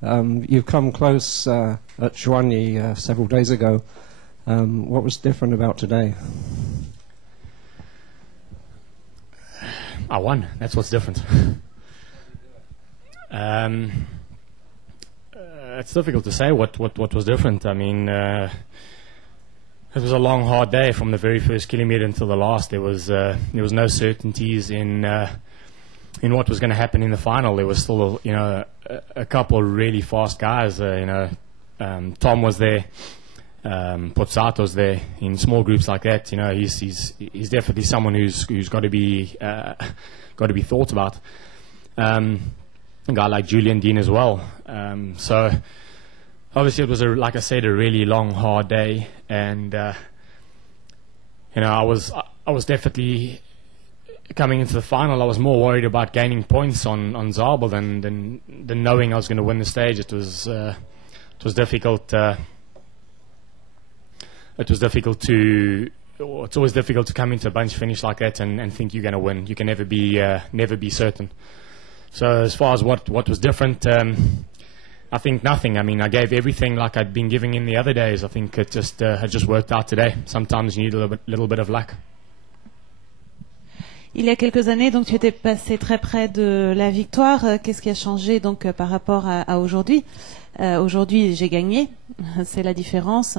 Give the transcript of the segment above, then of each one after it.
You've come close at Joigny several days ago. What was different about today? I won. That's what's different. It's difficult to say what was different. I mean, it was a long, hard day from the very first kilometer until the last. There was no certainties in what was going to happen in the final. There was still, a couple of really fast guys. Tom was there, Pozzato's there. In small groups like that, he's definitely someone who's got to be thought about. A guy like Julian Dean as well. So obviously it was, like I said, a really long, hard day, and I was definitely coming into the final. I was more worried about gaining points on Zabel than knowing I was going to win the stage. It was difficult. It was difficult to. It's always difficult to come into a bunch finish like that and think you're going to win. You can never be certain. So as far as what was different, I think nothing. I mean, I gave everything like I'd been giving in the other days. I think it just had just worked out today. Sometimes you need a little bit of luck. Il y a quelques années, donc tu étais passé très près de la victoire. Qu'est-ce qui a changé donc par rapport à aujourd'hui? Aujourd'hui, j'ai gagné. C'est la différence.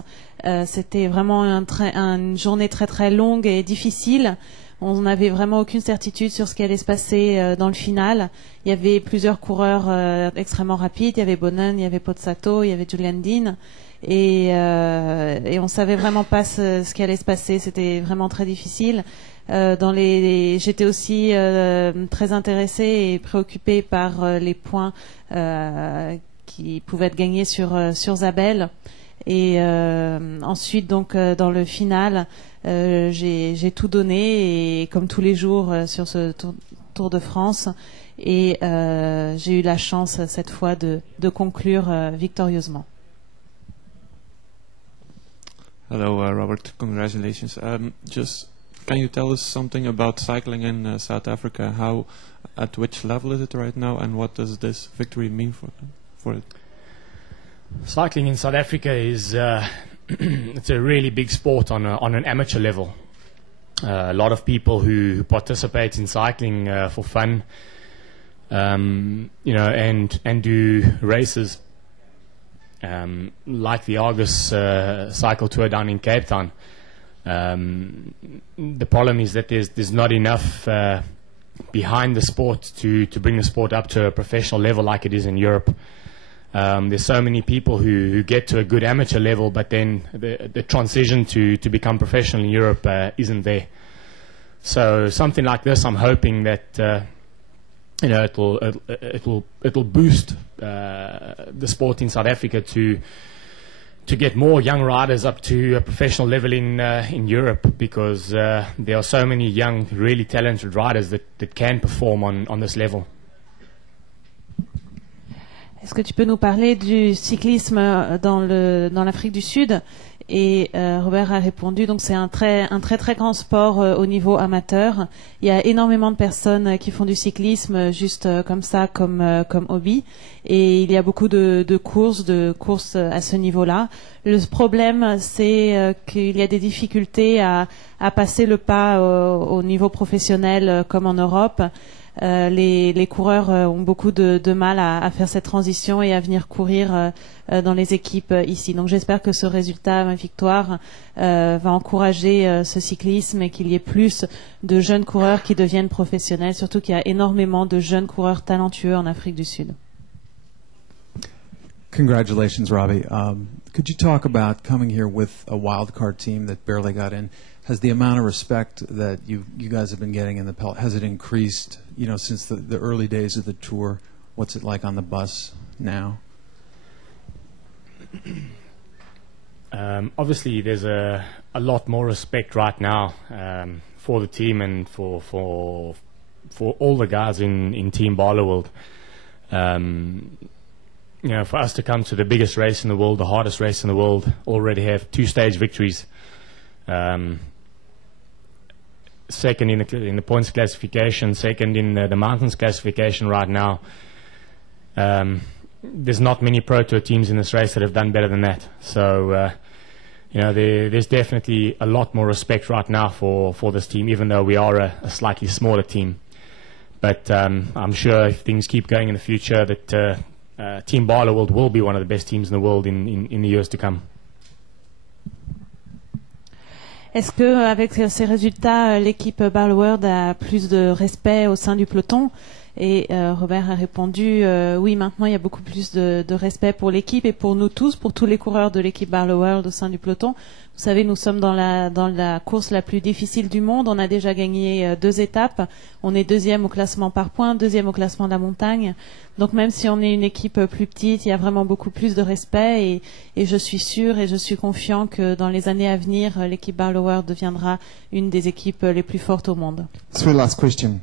C'était vraiment une journée très très longue et difficile. On n'avait vraiment aucune certitude sur ce qui allait se passer dans le final. Il y avait plusieurs coureurs extrêmement rapides. Il y avait Bonnen, il y avait Pozzato, il y avait Julian Dean. Et on savait vraiment pas ce qui allait se passer. C'était vraiment très difficile. J'étais aussi très intéressée et préoccupée par les points qui pouvaient être gagnés sur Zabel. Et ensuite, donc, dans le final, j'ai tout donné, et comme tous les jours sur ce Tour de France, et j'ai eu la chance cette fois de conclure victorieusement. Hello, Robert. Congratulations. Can you tell us something about cycling in South Africa? At which level is it right now, and what does this victory mean for it? Cycling in South Africa is it's a really big sport on an amateur level. A lot of people who participate in cycling for fun, and do races like the Argus cycle tour down in Cape Town. The problem is that there's not enough behind the sport to bring the sport up to a professional level like it is in Europe. There's so many people who get to a good amateur level, but then the transition to become professional in Europe isn't there. So something like this, I'm hoping that it'll boost the sport in South Africa to get more young riders up to a professional level in Europe, because there are so many young, really talented riders that can perform on this level. Est-ce que tu peux nous parler du cyclisme dans l'Afrique du Sud? Et Robert a répondu, donc c'est un très très grand sport au niveau amateur. Il y a énormément de personnes qui font du cyclisme juste comme ça, comme hobby. Et il y a beaucoup de courses à ce niveau-là. Le problème, c'est qu'il y a des difficultés à passer le pas au niveau professionnel comme en Europe. Les coureurs ont beaucoup de mal à faire cette transition et à venir courir dans les équipes ici. Donc j'espère que ce résultat, ma victoire, va encourager ce cyclisme et qu'il y ait plus de jeunes coureurs qui deviennent professionnels, surtout qu'il y a énormément de jeunes coureurs talentueux en Afrique du Sud. Congratulations, Robbie. Could you talk about coming here with a wildcard team that barely got in? Has the amount of respect that you guys have been getting in the pelt, has it increased, since the early days of the tour? What's it like on the bus now? Obviously, there's a lot more respect right now for the team and for all the guys in Team Barloworld. For us to come to the biggest race in the world, the hardest race in the world, already have 2 stage victories. Second in the points classification, second in the mountains classification right now. there's not many Pro Tour teams in this race that have done better than that. So, there's definitely a lot more respect right now for this team, even though we are a slightly smaller team. But I'm sure if things keep going in the future, that Team Barloworld will be one of the best teams in the world in the years to come. Est-ce que avec ces résultats, l'équipe Barloworld a plus de respect au sein du peloton? Et Robert a répondu oui, maintenant il y a beaucoup plus de respect pour l'équipe et pour nous tous, pour tous les coureurs de l'équipe Barloworld au sein du peloton. Vous savez, nous sommes dans la course la plus difficile du monde. On a déjà gagné 2 étapes. On est 2e au classement par points, 2e au classement de la montagne. Donc même si on est une équipe plus petite, il y a vraiment beaucoup plus de respect et je suis sûr et je suis confiant que dans les années à venir, l'équipe Barloworld deviendra une des équipes les plus fortes au monde. Three last question.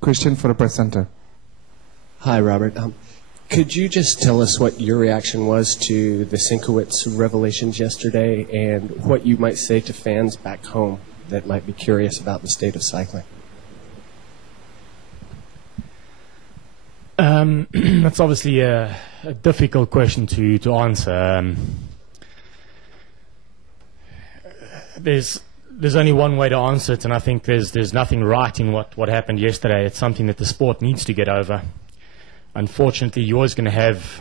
Question for the press center. Hi, Robert. Could you just tell us what your reaction was to the Sinkowitz revelations yesterday and what you might say to fans back home that might be curious about the state of cycling? That's obviously a difficult question to answer. There's only one way to answer it, and I think there's nothing right in what happened yesterday. It's something that the sport needs to get over. Unfortunately, you're always going to have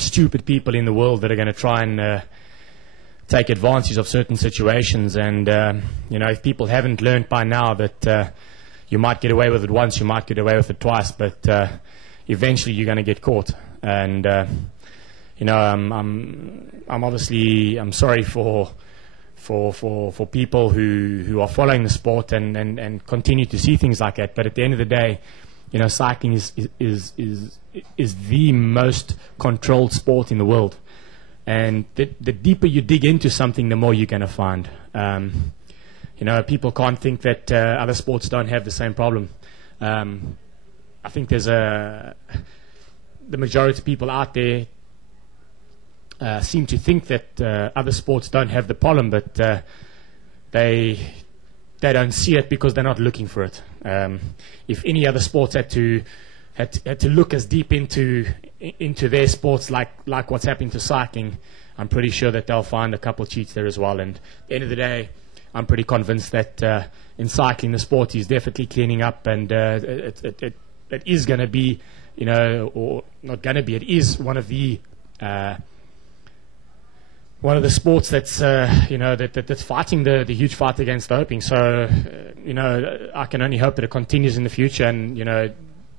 stupid people in the world that are going to try and take advantage of certain situations. And if people haven't learned by now that you might get away with it once, you might get away with it twice, but eventually you're going to get caught. And I'm sorry for people who are following the sport and continue to see things like that. But at the end of the day, cycling is the most controlled sport in the world. And the deeper you dig into something, the more you're going to find. People can't think that other sports don't have the same problem. I think the majority of people out there seem to think that other sports don't have the problem, but they don't see it because they're not looking for it. If any other sports had to look as deep into their sports like what's happening to cycling, I'm pretty sure that they'll find a couple cheats there as well. And at the end of the day, I'm pretty convinced that in cycling the sport is definitely cleaning up, and it is going to be, or not going to be, it is one of the sports that's that's fighting the huge fight against doping. So I can only hope that it continues in the future and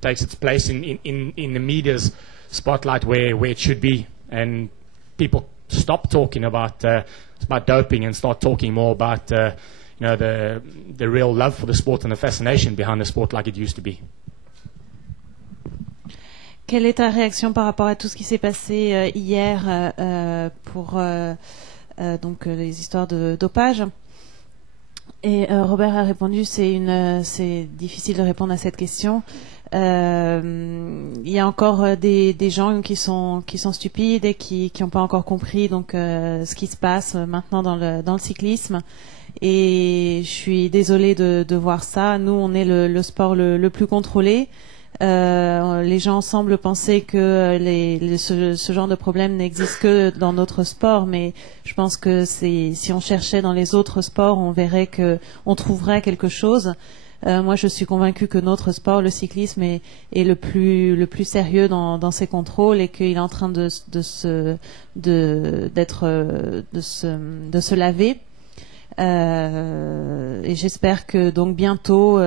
takes its place in the media's spotlight where it should be, and people stop talking about doping and start talking more about the real love for the sport and the fascination behind the sport like it used to be. Quelle est ta réaction par rapport à tout ce qui s'est passé hier pour donc les histoires de dopage? Et Robert a répondu, c'est difficile de répondre à cette question. Il y a encore des gens qui sont stupides et qui n'ont pas encore compris donc ce qui se passe maintenant dans le cyclisme. Et je suis désolée de voir ça. Nous, on est le sport le plus contrôlé. Les gens semblent penser que ce genre de problème n'existe que dans notre sport, mais je pense que si on cherchait dans les autres sports, on verrait qu'on trouverait quelque chose. Moi, je suis convaincue que notre sport, le cyclisme, est le plus sérieux dans ses contrôles et qu'il est en train de se laver. Et j'espère que donc bientôt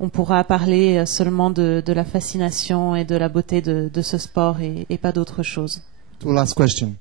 on pourra parler seulement de la fascination et de la beauté de ce sport et pas d'autre chose. Two last questions.